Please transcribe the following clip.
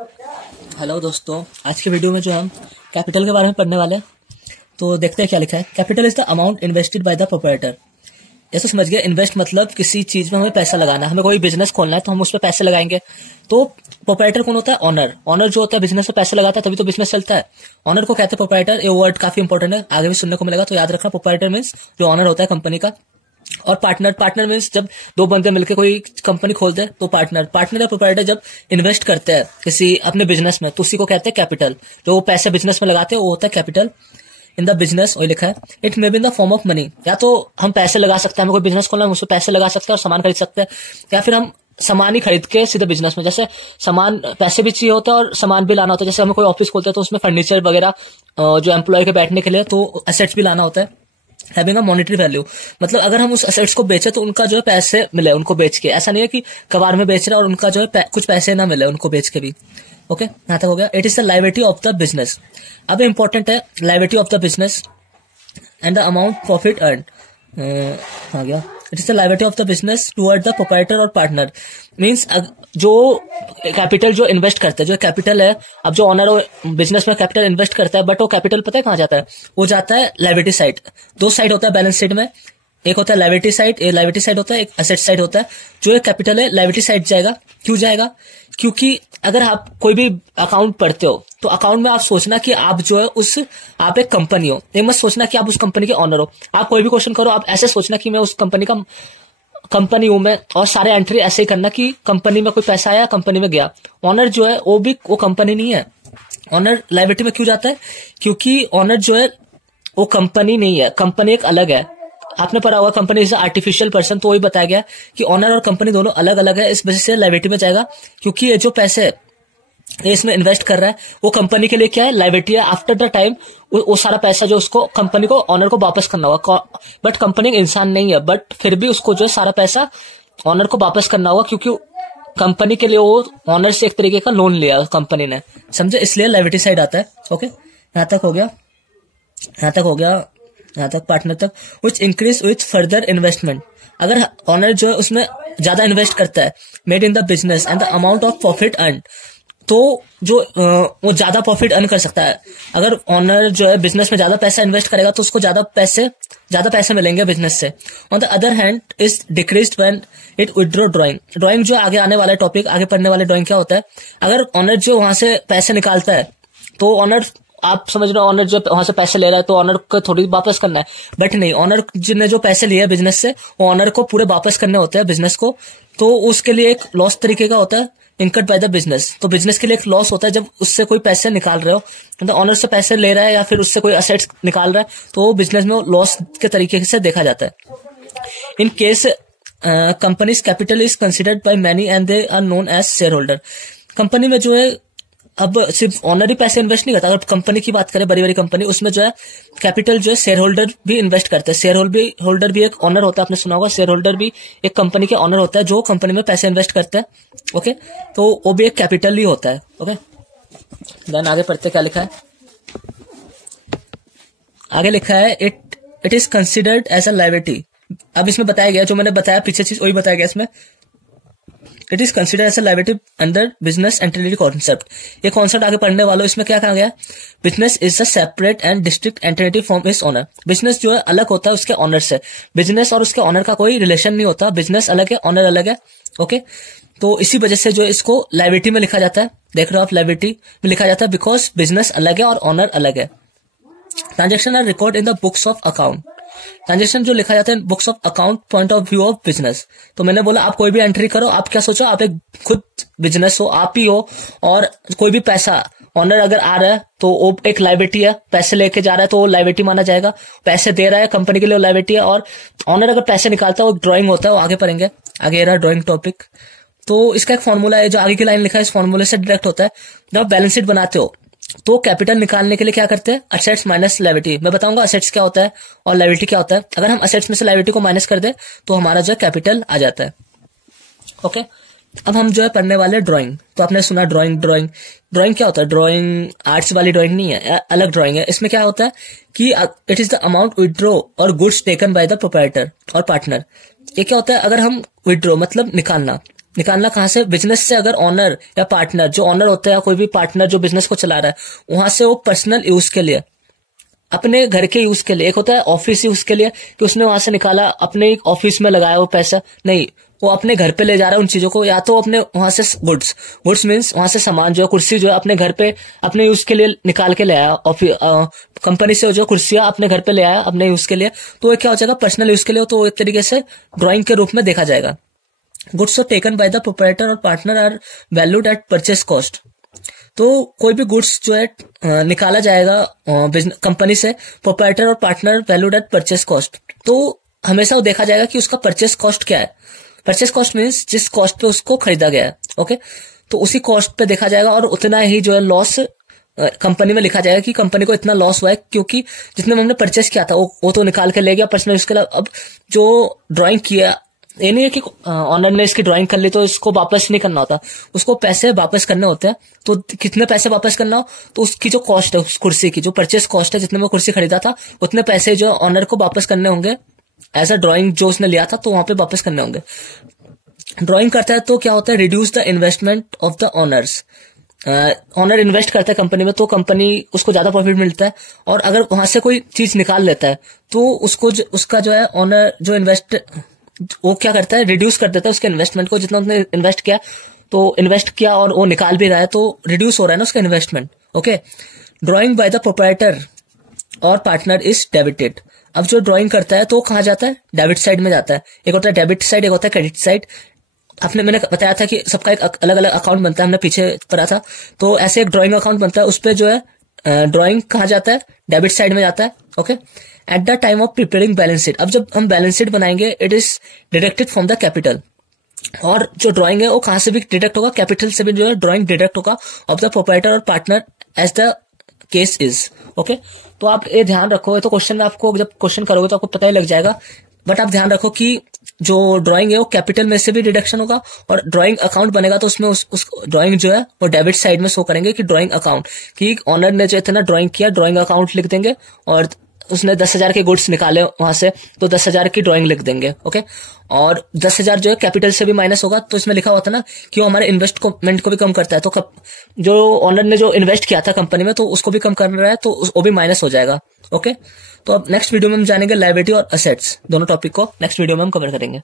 Hello दोस्तों, आज के वीडियो में जो हम कैपिटल के बारे में पढ़ने वाले हैं, तो देखते हैं क्या लिखा है। Capital is the amount invested bye the proprietor. ऐसे समझ गया, इन्वेस्ट मतलब किसी चीज में हमें पैसा लगाना। हमें कोई बिजनेस खोलना है तो हम उस पर पैसे लगाएंगे। तो प्रोप्राइटर कौन होता है? ऑनर। ऑनर जो होता है बिजनेस में पैसा लगाता है तभी तो बिजनेस चलता है। ऑनर को कहते हैं प्रोप्राइटर। ये वर्ड काफी इंपॉर्टेंट है, आगे भी सुनने को मिलेगा, तो याद रखना। प्रोप्राइटर मीन्स जो ऑनर होता है कंपनी का। और पार्टनर, पार्टनर मीन्स जब दो बंदे मिलकर कोई कंपनी खोलते हैं तो पार्टनर। पार्टनर या प्रोप्राइटर जब इन्वेस्ट करते हैं किसी अपने बिजनेस में तो उसी को कहते हैं कैपिटल। जो पैसे बिजनेस में लगाते हैं वो होता है कैपिटल इन द बिजनेस। वही लिखा है। It may be in the form of money. या तो हम पैसे लगा सकते हैं, हमें कोई बिजनेस खोलना है उसमें पैसे लगा सकते हैं और सामान खरीद सकते हैं, या फिर हम सामान ही खरीद के सीधे बिजनेस में। जैसे सामान, पैसे भी चाहिए होता है और सामान भी लाना होता है। जैसे हमें कोई ऑफिस खोलते हैं तो उसमें फर्नीचर वगैरह जो एम्प्लॉय के बैठने के लिए, तो एसेट्स भी लाना होता है। हैविंग अ मॉनेटरी वैल्यू मतलब अगर हम उस एसेट्स को बेचे तो उनका जो है पैसे मिले उनको बेच के। ऐसा नहीं है कि कबाड़ में बेच रहा और उनका जो है कुछ पैसे ना मिले उनको बेच के भी। ओके, यहां तक हो गया। It is the liability of the business. अब इंपॉर्टेंट है liability of the business and the amount profit earn. आ गया। It is the liability of the business toward the proprietor और पार्टनर। मीन्स जो कैपिटल जो इन्वेस्ट करता है, जो कैपिटल है, अब जो ऑनर बिजनेस में कैपिटल इन्वेस्ट करता है, बट वो कैपिटल पता है कहाँ जाता है? वो जाता है लायबिलिटी साइड। दो साइड होता है बैलेंस शीट में, एक होता है लायबिलिटी साइड, एक लायबिलिटी साइड होता है, एक एसेट साइड होता है। जो एक कैपिटल है लायबिलिटी साइड जाएगा। क्यों जाएगा? क्योंकि अगर आप कोई भी अकाउंट पढ़ते हो तो अकाउंट में आप सोचना कि आप जो है आप एक कंपनी हो। ये मत सोचना कि आप उस कंपनी के ऑनर हो। आप कोई भी क्वेश्चन करो, आप ऐसे सोचना कि मैं उस कंपनी हूं मैं, और सारे एंट्री ऐसे ही करना कि कंपनी में कोई पैसा आया, कंपनी में गया। ऑनर जो है वो कंपनी नहीं है। ऑनर लायबिलिटी में क्यों जाता है? क्योंकि ऑनर जो है वो कंपनी नहीं है, कंपनी एक अलग है। आपने पढ़ा हुआ कंपनी इज आर्टिफिशियल पर्सन, तो वही बताया गया कि ऑनर और कंपनी दोनों अलग अलग है। इस वजह से लायबिलिटी में जाएगा, क्योंकि ये जो पैसे ये इसमें इन्वेस्ट कर रहा है वो कंपनी के लिए क्या है? लायबिलिटी है। आफ्टर द टाइम वो सारा पैसा जो उसको कंपनी को ऑनर को वापस करना होगा। बट कंपनी एक इंसान नहीं है, बट फिर भी उसको जो है सारा पैसा ऑनर को वापस करना होगा, क्योंकि कंपनी के लिए वो ऑनर से एक तरीके का लोन लिया कंपनी ने, समझे? इसलिए लायबिलिटी साइड आता है। ओके, यहां तक हो गया। यहाँ तक पार्टनर तक। Which increase with further investment. अगर ऑनर जो है उसमें ज्यादा इन्वेस्ट करता है, made in the business and the amount of profit earn, तो जो वो ज्यादा प्रॉफिट अर्न कर सकता है। अगर ऑनर जो है बिजनेस में ज्यादा पैसा इन्वेस्ट करेगा तो उसको ज्यादा पैसे मिलेंगे बिजनेस से। On the other hand is decreased when it withdraw drawing. Drawing जो आगे आने वाला टॉपिक, आगे पढ़ने वाले ड्रॉइंग क्या होता है? अगर ऑनर जो वहां से पैसे निकालता है तो ऑनर, आप समझ रहे हो, ऑनर जो वहां से पैसे ले रहा है तो ऑनर को थोड़ी वापस करना है। बट नहीं, ऑनर जिसने जो पैसे लिए बिजनेस से वो ऑनर को पूरे वापस करने होते हैं बिजनेस को। तो उसके लिए एक लॉस तरीके का होता है, इनकट बाय द बिजनेस। तो बिजनेस के लिए एक लॉस होता है जब उससे कोई पैसे निकाल रहे हो, मतलब ऑनर से पैसे ले रहा है या फिर उससे कोई असेट्स निकाल रहा है, तो बिजनेस में लॉस के तरीके से देखा जाता है। In case companies capital is considered by many and they are known as shareholder. Company में जो है अब सिर्फ ऑनर ही पैसे इन्वेस्ट नहीं करता। अगर कंपनी की बात करें, बड़ी बड़ी कंपनी, उसमें जो है कैपिटल जो है शेयर होल्डर भी इन्वेस्ट करते हैं। शेयर होल्डर भी एक ऑनर होता है, आपने सुना होगा। शेयर होल्डर भी एक कंपनी के ऑनर होता है जो कंपनी में पैसे इन्वेस्ट करते हैं। ओके, तो वो भी एक कैपिटल ही होता है। ओके, देन आगे पढ़ते क्या लिखा है। आगे लिखा है it is considered as a liability. अब इसमें बताया गया, जो मैंने बताया पीछे चीज वही बताया गया इसमें। It is considered as a liability under business entity concept. ये कॉन्सेप्ट आगे पढ़ने वालों, इसमें क्या कहा गया? Business is a separate and district entity from its owner. Business जो है अलग होता है उसके ऑनर से। बिजनेस और उसके ऑनर का कोई रिलेशन नहीं होता। बिजनेस अलग है, ऑनर अलग है। ओके, तो इसी वजह से जो इसको लायबिलिटी में लिखा जाता है। देख रहे हो आप, लायबिलिटी में लिखा जाता है बिकॉज बिजनेस अलग है और ऑनर अलग है। Transaction are record in the books of account. Transaction जो लिखा जाता है books of account point of view of business. तो मैंने बोला आप कोई भी एंट्री करो, आप क्या सोचो, आप एक खुद बिजनेस हो, आप ही हो, और कोई भी पैसा ऑनर अगर आ रहा है तो वो एक लायबिलिटी है। पैसे लेके जा रहा है तो वो लायबिलिटी माना जाएगा। पैसे दे रहा है कंपनी के लिए, लायबिलिटी है। और ऑनर अगर पैसे निकालता है वो ड्रॉइंग होता है, वो आगे पढ़ेंगे। आगे रहा ड्रॉइंग टॉपिक। तो इसका एक फॉर्मूला है, जो आगे की लाइन लिखा है इस फॉर्मूले से डायरेक्ट होता है। जब बैलेंस शीट बनाते हो तो कैपिटल निकालने के लिए क्या करते हैं? Assets minus liability. मैं बताऊंगा असेट्स क्या होता है और लायबिलिटी क्या होता है। अगर हम असेट्स में से लायबिलिटी को माइनस कर दे तो हमारा जो कैपिटल आ जाता है। ओके, अब हम जो है पढ़ने वाले ड्राइंग। तो आपने सुना ड्राइंग क्या होता है? ड्राइंग आर्ट्स वाली ड्राइंग नहीं है, अलग ड्राइंग है। इसमें क्या होता है कि it is the amount withdraw और goods taken by the proprietor और पार्टनर। ये क्या होता है? अगर हम विड्रॉ मतलब निकालना, निकालना कहाँ से? बिजनेस से। अगर ऑनर या पार्टनर, जो ऑनर होता है या कोई भी पार्टनर जो बिजनेस को चला रहा है, वहां से वो पर्सनल यूज के लिए, अपने घर के यूज के लिए, एक होता है ऑफिस यूज के लिए कि उसने वहां से निकाला, अपने ऑफिस में लगाया वो पैसा, नहीं, वो अपने घर पे ले जा रहा है उन चीजों को। या तो अपने वहां से गुड्स मीन्स वहां से सामान जो है, कुर्सी जो है अपने घर पे अपने यूज के लिए निकाल के ले आया, कंपनी से जो कुर्सियां अपने घर पे ले आया अपने यूज के लिए, तो क्या हो जाएगा? पर्सनल यूज के लिए। तो एक तरीके से ड्रॉइंग के रूप में देखा जाएगा। Goods are taken by the proprietor और partner are valued at purchase cost. तो कोई भी गुड्स जो है निकाला जाएगा कंपनी से, प्रोप्राइटर और partner valued at purchase cost. तो हमेशा वो देखा जाएगा कि उसका परचेस कॉस्ट क्या है। परचेस कॉस्ट मीन्स जिस कॉस्ट पे उसको खरीदा गया है, ओके, तो उसी कॉस्ट पे देखा जाएगा और उतना ही जो है लॉस कंपनी में लिखा जाएगा कि कंपनी को इतना लॉस हुआ है, क्योंकि जितने में हमने परचेस किया था वो तो निकाल के ले गया पर्सनल यूज के लिए। अब जो ड्राइंग किया, ये नहीं है कि ऑनर ने इसकी ड्राइंग कर ली तो इसको वापस नहीं करना होता, उसको पैसे वापस करने होते हैं। तो कितने पैसे वापस करना हो, तो उसकी जो कॉस्ट है उस कुर्सी की, जो परचेस कॉस्ट है, जितने में कुर्सी खरीदा था, उतने पैसे जो ऑनर को वापस करने होंगे एज अ ड्राइंग जो उसने लिया था, तो वहां पे वापस करने होंगे। ड्राइंग करता है तो क्या होता है? Reduce the investment of the owners. Owner invest करता है कंपनी में, तो कंपनी उसको ज्यादा प्रॉफिट मिलता है। और अगर वहां से कोई चीज निकाल लेता है तो उसको उसका जो है ऑनर जो इन्वेस्ट, वो क्या करता है? रिड्यूस कर देता है उसके इन्वेस्टमेंट को। जितना उसने इन्वेस्ट किया, तो इन्वेस्ट किया और वो निकाल भी रहा है, तो रिड्यूस हो रहा है ना उसका investment. Okay, drawing bye the proprietor और पार्टनर इज डेबिटेड। अब जो ड्राइंग करता है तो वो कहाँ जाता है? डेबिट साइड में जाता है। एक होता है डेबिट साइड, एक होता है क्रेडिट साइड। मैंने बताया था कि सबका एक अलग अलग अकाउंट बनता है, हमने पीछे पढ़ा था। तो ऐसे एक ड्राइंग अकाउंट बनता है, उस पर जो है ड्राइंग कहाँ जाता है? डेबिट साइड में जाता है। Okay, at the time of preparing balance sheet. अब जब हम बैलेंस शीट बनाएंगे, it is deducted from the capital. और जो ड्राइंग है वो कहां से भी डिडक्ट होगा? कैपिटल से भी जो है ड्राइंग डिडक्ट होगा ऑफ द प्रोप्राइटर और partner as the case is. Okay, तो आप ये ध्यान रखो। तो क्वेश्चन में आपको जब क्वेश्चन करोगे तो आपको पता ही लग जाएगा, बट आप ध्यान रखो कि जो ड्राइंग है वो कैपिटल में से भी डिडक्शन होगा, और ड्राइंग अकाउंट बनेगा तो उसमें उस ड्राइंग जो है वो डेबिट साइड में शो करेंगे कि ड्राइंग अकाउंट, कि ऑनर ने जो इतना ड्राइंग किया, ड्राइंग अकाउंट लिख देंगे। और उसने 10,000 के गुड्स निकाले वहां से, तो 10,000 की ड्राइंग लिख देंगे। ओके, और 10,000 जो है कैपिटल से भी माइनस होगा, तो इसमें लिखा हुआ था ना कि वो हमारे इन्वेस्टमेंट को भी कम करता है। तो जो ऑनर ने जो इन्वेस्ट किया था कंपनी में, तो उसको भी कम कर रहा है, तो वो भी माइनस हो जाएगा। ओके, तो अब नेक्स्ट वीडियो में हम जानेंगे लायबिलिटी और असेट्स, दोनों टॉपिक को नेक्स्ट वीडियो में हम कवर करेंगे।